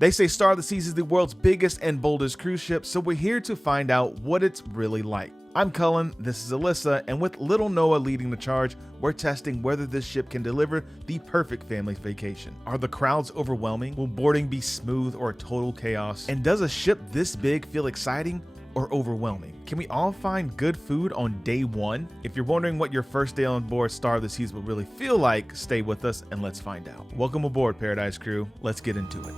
They say Star of the Seas is the world's biggest and boldest cruise ship, so we're here to find out what it's really like. I'm Cullen, this is Alyssa, and with little Noah leading the charge, we're testing whether this ship can deliver the perfect family vacation. Are the crowds overwhelming? Will boarding be smooth or total chaos? And does a ship this big feel exciting or overwhelming? Can we all find good food on day one? If you're wondering what your first day on board Star of the Seas will really feel like, stay with us and let's find out. Welcome aboard, Paradise Crew. Let's get into it.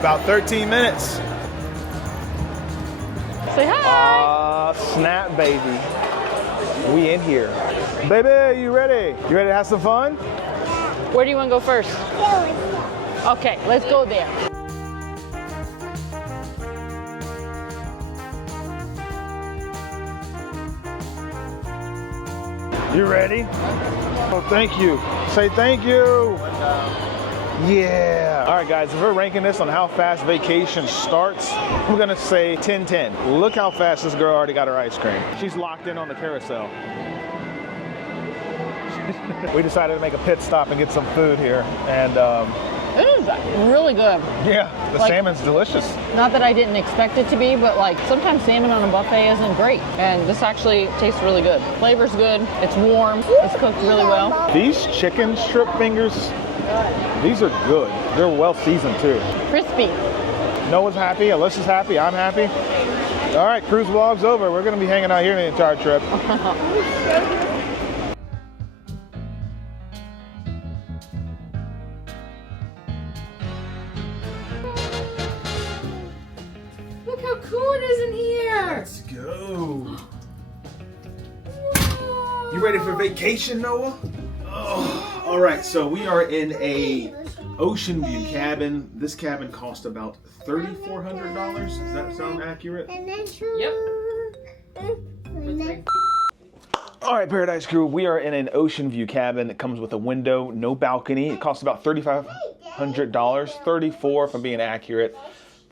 About 13 minutes. Say hi. Snap, baby. We in here. Baby, you ready? You ready to have some fun? Where do you want to go first? Okay, let's go there. You ready? Oh, thank you. Say thank you. Yeah. All right, guys, if we're ranking this on how fast vacation starts, I'm gonna say 10-10. Look how fast this girl already got her ice cream. She's locked in on the carousel. We decided to make a pit stop and get some food here, and It is really good. yeah, the salmon's delicious. Not that I didn't expect it to be, but like sometimes salmon on a buffet isn't great. And this actually tastes really good. Flavor's good, it's warm, it's cooked really well. These chicken strip fingers, these are good. They're well seasoned too. Crispy. Noah's happy, Alyssa's happy, I'm happy. All right, cruise vlog's over. We're gonna be hanging out here the entire trip. Look how cool it is in here. Let's go. Whoa. You ready for vacation, Noah? Oh, all right, so we are in a ocean view cabin. This cabin cost about $3,400. Does that sound accurate? Yep. All right, Paradise Crew, we are in an ocean view cabin. It comes with a window, no balcony. It costs about $3,500, $34 if I'm being accurate.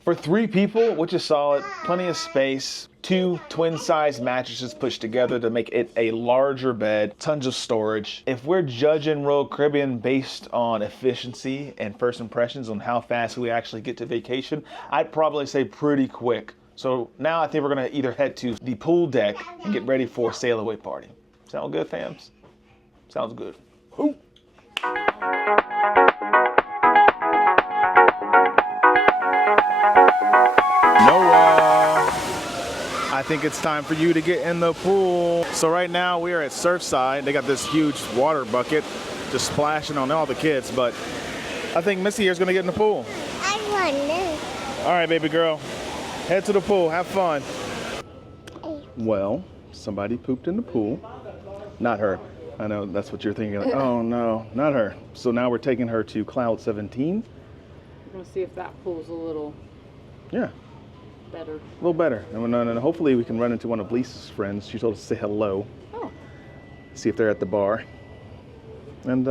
For 3 people, which is solid, plenty of space, 2 twin-size mattresses pushed together to make it a larger bed, tons of storage. If we're judging Royal Caribbean based on efficiency and first impressions on how fast we actually get to vacation, I'd probably say pretty quick. So now I think we're gonna either head to the pool deck and get ready for a sail away party. Sound good, fams? Sounds good. Ooh. Noah, I think it's time for you to get in the pool. So right now we are at Surfside. They got this huge water bucket just splashing on all the kids, but I think Missy here's gonna get in the pool. I wonder. All right, baby girl, head to the pool, have fun. Well, somebody pooped in the pool. Not her. I know that's what you're thinking. Like, oh no, not her. So now we're taking her to Cloud 17. We're gonna see if that pool's a little Yeah. better. A little better. And hopefully we can run into one of Lisa's friends. She told us to say hello. Oh. See if they're at the bar. And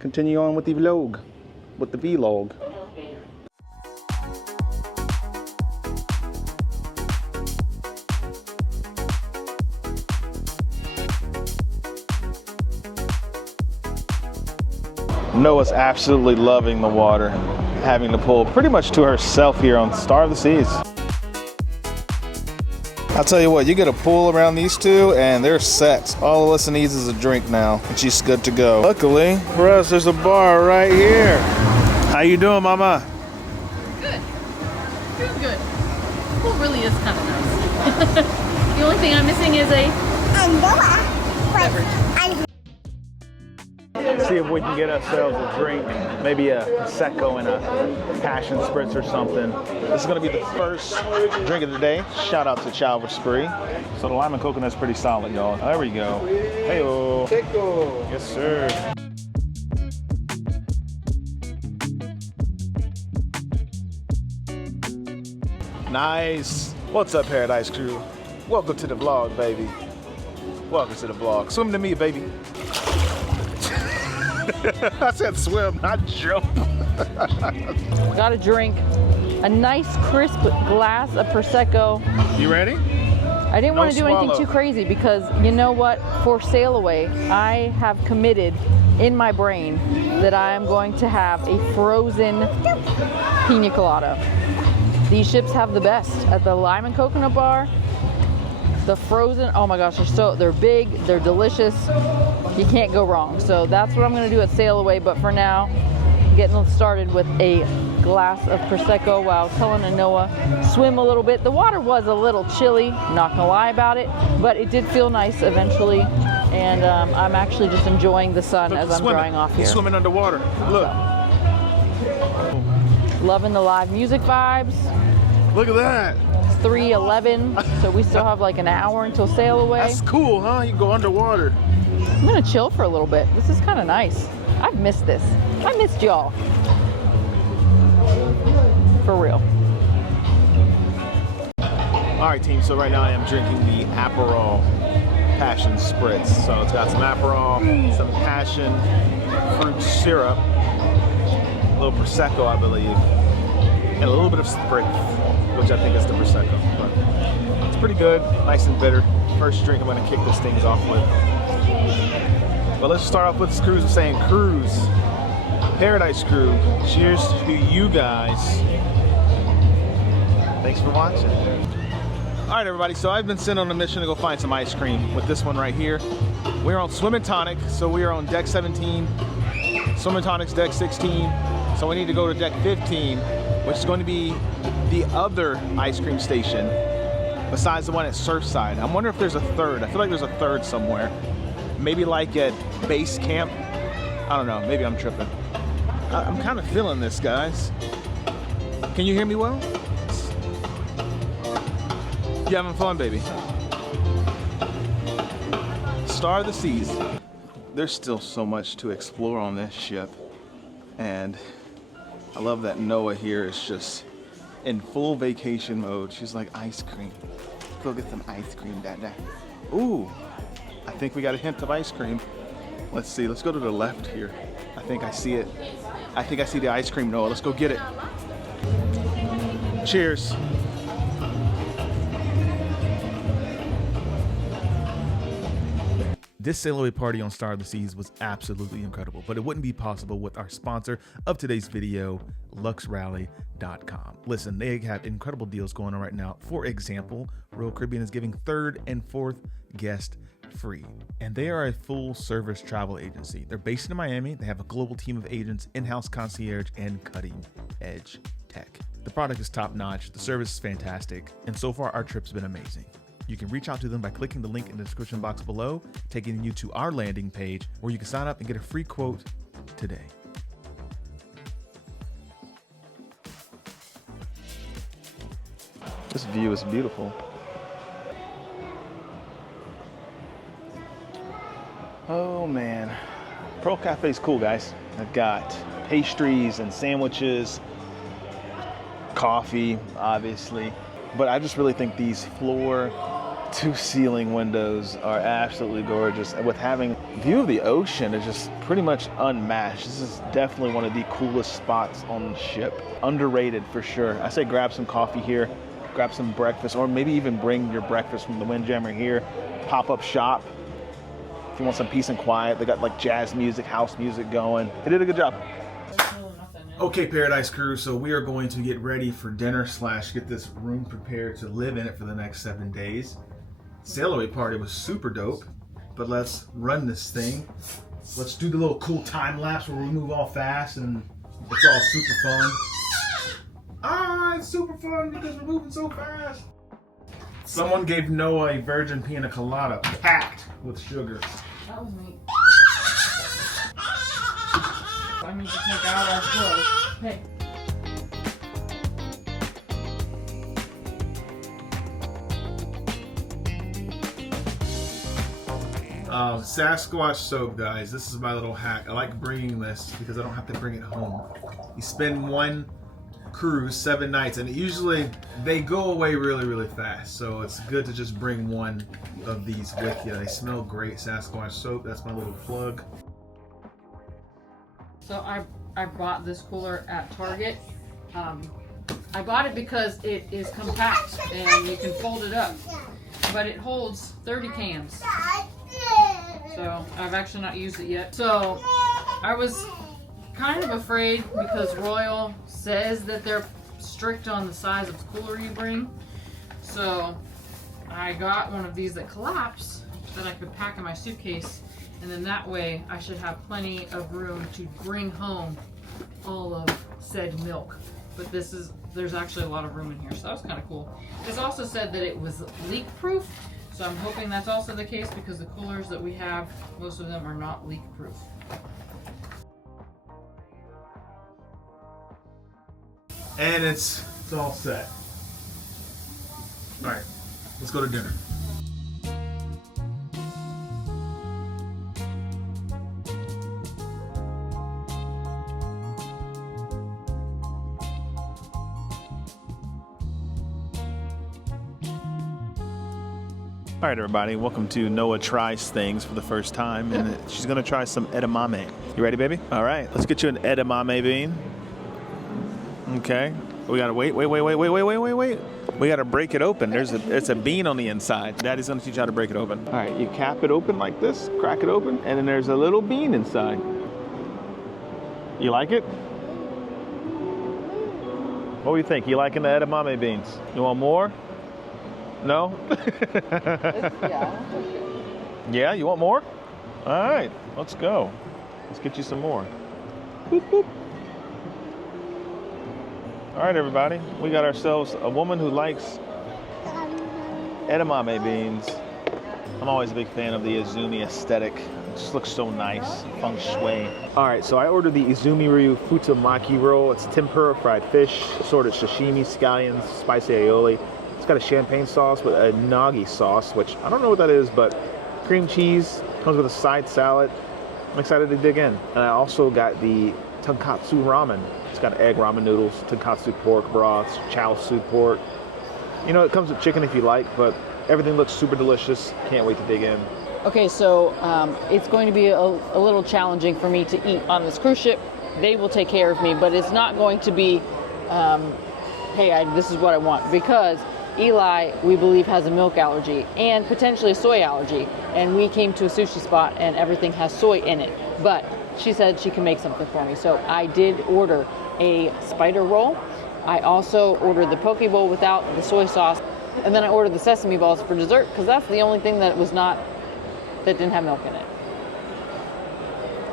continue on with the vlog. With the vlog. Noah's absolutely loving the water. Having the pool pretty much to herself here on Star of the Seas. I'll tell you what, you get a pool around these two and they're set. All Alyssa needs is a drink now and she's good to go. Luckily for us, there's a bar right here. How you doing, mama? Good. Feels good. The pool really is kind of nice. The only thing I'm missing is a beverage. See if we can get ourselves a drink, maybe a Prosecco and a passion spritz or something. This is gonna be the first drink of the day. Shout out to Childhood Spree. So the lime and coconut's pretty solid, y'all. There we go. Hey-o. Yes, sir. Nice. What's up, Paradise Crew? Welcome to the vlog, baby. Welcome to the vlog. Swim to me, baby. I said swim, not jump. Got a drink. A nice crisp glass of Prosecco. You ready? I didn't want to do anything swallow. too crazy because you know what? For sail away, I have committed in my brain that I am going to have a frozen pina colada. These ships have the best at the lime and coconut bar. The frozen, oh my gosh, they're big, they're delicious. You can't go wrong. So that's what I'm gonna do at sail away. But for now, getting started with a glass of Prosecco while telling Noah swim a little bit. The water was a little chilly, not gonna lie about it, but it did feel nice eventually. And I'm actually just enjoying the sun as I'm drying off here. Swimming underwater. Look. Loving the live music vibes. Look at that. It's 3:11, so we still have like an hour until sail away. That's cool, huh? You can go underwater. I'm gonna chill for a little bit. This is kind of nice. I've missed this. I missed y'all. For real. All right, team. So right now I am drinking the Aperol Passion Spritz. So it's got some Aperol, some passion fruit syrup, a little Prosecco, I believe, and a little bit of Spritz, which I think is the Prosecco. But it's pretty good, nice and bitter. First drink I'm gonna kick this thing off with. But let's start off with this cruise of saying cruise. Paradise Crew, cheers to you guys. Thanks for watching. All right, everybody, so I've been sent on a mission to go find some ice cream with this one right here. We're on Swim and Tonic, so we are on deck 17. Swim and Tonic's deck 16, so we need to go to deck 15, which is going to be the other ice cream station besides the one at Surfside. I'm wondering if there's a third. I feel like there's a third somewhere. Maybe like at base camp. I don't know, maybe I'm tripping. I'm kind of feeling this, guys. Can you hear me well? You having fun, baby? Star of the Seas. There's still so much to explore on this ship. And I love that Noah here is just in full vacation mode. She's like, ice cream. Go get some ice cream, Dada. Ooh, I think we got a hint of ice cream. Let's see, let's go to the left here. I think I see it. I think I see the ice cream, Noah. Let's go get it. Cheers. This sail away party on Star of the Seas was absolutely incredible, but it wouldn't be possible with our sponsor of today's video, luxrally.com. Listen, they have incredible deals going on right now. For example, Royal Caribbean is giving 3rd and 4th guest free, and they are a full service travel agency. They're based in Miami. They have a global team of agents, in-house concierge, and cutting edge tech. The product is top notch, the service is fantastic, and so far our trip's been amazing. You can reach out to them by clicking the link in the description box below, taking you to our landing page where you can sign up and get a free quote today. This view is beautiful. Oh man. Pearl Cafe is cool, guys. I've got pastries and sandwiches, coffee, obviously. But I just really think these floor to ceiling windows are absolutely gorgeous. And with having view of the ocean is just pretty much unmatched. This is definitely one of the coolest spots on the ship. Underrated for sure. I say grab some coffee here, grab some breakfast, or maybe even bring your breakfast from the Windjammer here. Pop-up shop. If you want some peace and quiet, they got like jazz music, house music going. They did a good job. Okay, Paradise Crew, so we are going to get ready for dinner / get this room prepared to live in it for the next 7 days. Sail away party was super dope, but let's run this thing. Let's do the little cool time lapse where we move all fast and it's all super fun. Ah, it's super fun because we're moving so fast. Someone gave Noah a virgin pina colada packed with sugar. That was me. I need to take out our clothes. Hey. Sasquatch soap, guys. This is my little hack. I like bringing this because I don't have to bring it home. You spend one cruise 7 nights, and usually they go away really, really fast. So it's good to just bring one of these with you. They smell great. Sasquatch soap. That's my little plug. So I bought this cooler at Target. I bought it because it is compact and you can fold it up. but it holds 30 cans. So I've actually not used it yet. So I was kind of afraid because Royal says that they're strict on the size of cooler you bring. So I got one of these that collapse that I could pack in my suitcase, and then that way I should have plenty of room to bring home all of said milk. But there's actually a lot of room in here, so that was kind of cool. This also said that it was leak proof, so I'm hoping that's also the case because the coolers that we have, most of them are not leak proof. And it's all set. All right, let's go to dinner. All right, everybody, welcome to Noah Tries Things for the first time, and she's gonna try some edamame. You ready, baby? All right, let's get you an edamame bean. Okay, we gotta wait. We gotta break it open. It's a bean on the inside. Daddy's gonna teach you how to break it open. All right, you cap it open like this, crack it open, and then there's a little bean inside. You like it? What do you think? You liking the edamame beans? You want more? No? Yeah, you want more? All right, let's go. Let's get you some more. Boop, boop. All right, everybody, we got ourselves a woman who likes edamame beans. I'm always a big fan of the Izumi aesthetic. It just looks so nice, feng shui. All right, so I ordered the Izumi Ryu Futamaki roll. It's tempura fried fish, assorted sashimi, scallions, spicy aioli. It's got a champagne sauce with a nagi sauce, which I don't know what that is, but cream cheese, comes with a side salad. I'm excited to dig in. And I also got the tonkatsu ramen. It's got egg ramen noodles, tonkatsu pork broths, chaosu pork. You know, it comes with chicken if you like, but everything looks super delicious. Can't wait to dig in. Okay, so it's going to be a little challenging for me to eat on this cruise ship. They will take care of me, but it's not going to be, hey, this is what I want, because Eli, we believe, has a milk allergy and potentially a soy allergy. And we came to a sushi spot and everything has soy in it. But she said she can make something for me. So I did order a spider roll. I also ordered the poke bowl without the soy sauce. And then I ordered the sesame balls for dessert because that's the only thing that didn't have milk in it.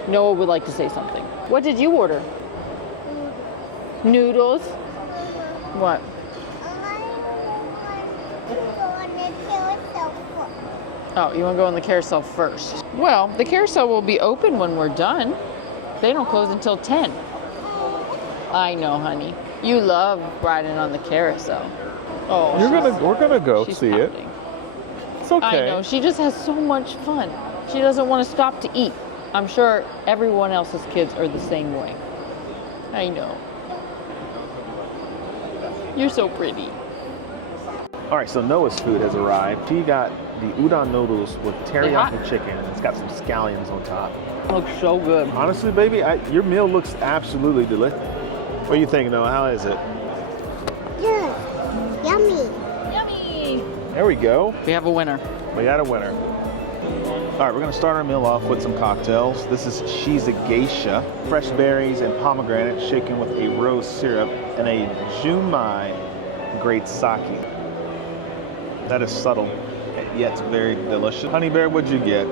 Noah would like to say something. What did you order? Noodles? What? Oh, you want to go on the carousel first? Well, the carousel will be open when we're done. They don't close until 10. I know, honey. You love riding on the carousel. Oh, we're gonna go see it. It's okay. I know. She just has so much fun. She doesn't want to stop to eat. I'm sure everyone else's kids are the same way. I know. You're so pretty. All right, so Noah's food has arrived. She got the udon noodles with teriyaki chicken, and it's got some scallions on top. Looks so good. Honestly, baby, your meal looks absolutely delicious. What do you think, Noah? How is it? Good. Yummy. Yummy. There we go. We have a winner. We got a winner. All right, we're gonna start our meal off with some cocktails. This is Shiza Geisha, fresh berries and pomegranate shaken with a rose syrup and a Junmai great sake. That is subtle, yet it's very delicious. Honey Bear, what'd you get?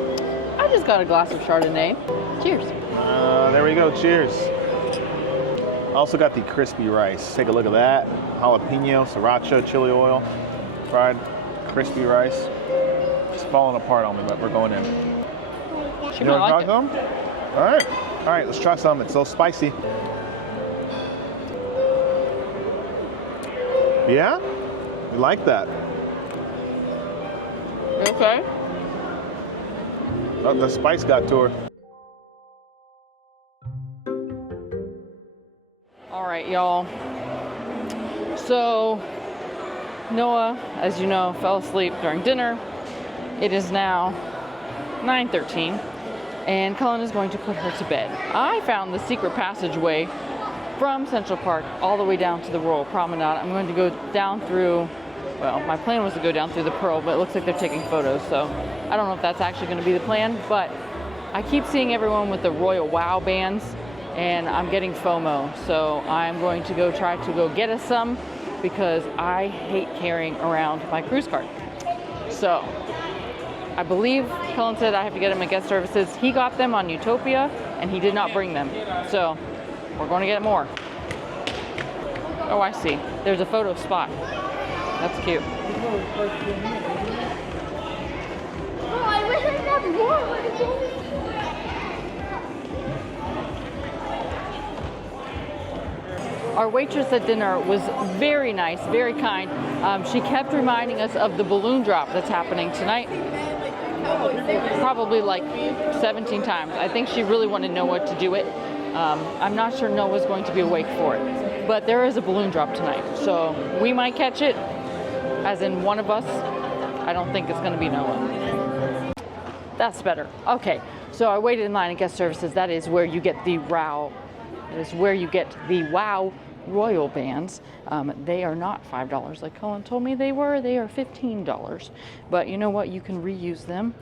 I just got a glass of Chardonnay. Cheers. There we go, cheers. I also got the crispy rice. Take a look at that. Jalapeno, sriracha, chili oil, fried crispy rice. It's falling apart on me, but we're going in. She You might want like to try some? All right, let's try some. It's so spicy. Yeah? You like that? You okay? Oh, the spice got to her. All right, y'all. So, Noah, as you know, fell asleep during dinner. It is now 9:13, and Cullen is going to put her to bed. I found the secret passageway from Central Park all the way down to the Royal Promenade. I'm going to go down through well, my plan was to go down through the Pearl, but it looks like they're taking photos, so I don't know if that's actually going to be the plan, but I keep seeing everyone with the Royal Wow bands, and I'm getting FOMO, so I'm going to go try to go get us some, because I hate carrying around my cruise card. So I believe Cullen said I have to get him at guest services. He got them on Utopia, and he did not bring them, so we're going to get more. Oh, I see. There's a photo spot. That's cute. Oh, I wish I had more. Our waitress at dinner was very nice, very kind. She kept reminding us of the balloon drop that's happening tonight. Probably like 17 times. I think she really wanted Noah to do it. I'm not sure Noah's going to be awake for it. But there is a balloon drop tonight. So we might catch it, as in one of us. I don't think it's going to be Noah. That's better. Okay, so I waited in line at guest services. That is where you get the Wow. That is where you get the Wow Royal bands. They are not $5 like Cullen told me they were. They are $15. But you know what? You can reuse them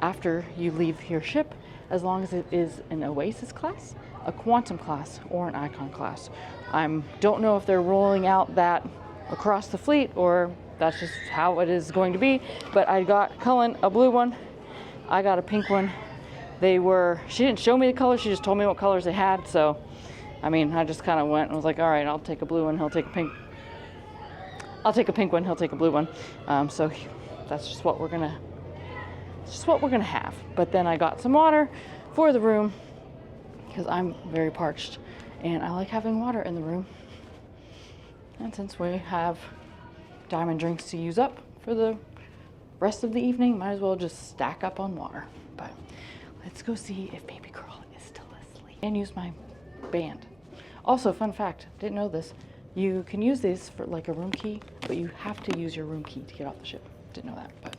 after you leave your ship, as long as it is an Oasis class, a Quantum class, or an Icon class. I don't know if they're rolling out that across the fleet, or that's just how it is going to be. But I got Cullen a blue one. I got a pink one. She didn't show me the colors. She just told me what colors they had. So I mean, I just kind of went and was like, all right, I'll take a blue one, he'll take a pink. I'll take a pink one, he'll take a blue one. So that's just what we're gonna have. But then I got some water for the room, because I'm very parched and I like having water in the room. And since we have diamond drinks to use up for the rest of the evening, might as well just stack up on water. But let's go see if baby girl is still asleep. And use my band. Also, fun fact, didn't know this, you can use these for like a room key, but you have to use your room key to get off the ship. Didn't know that, but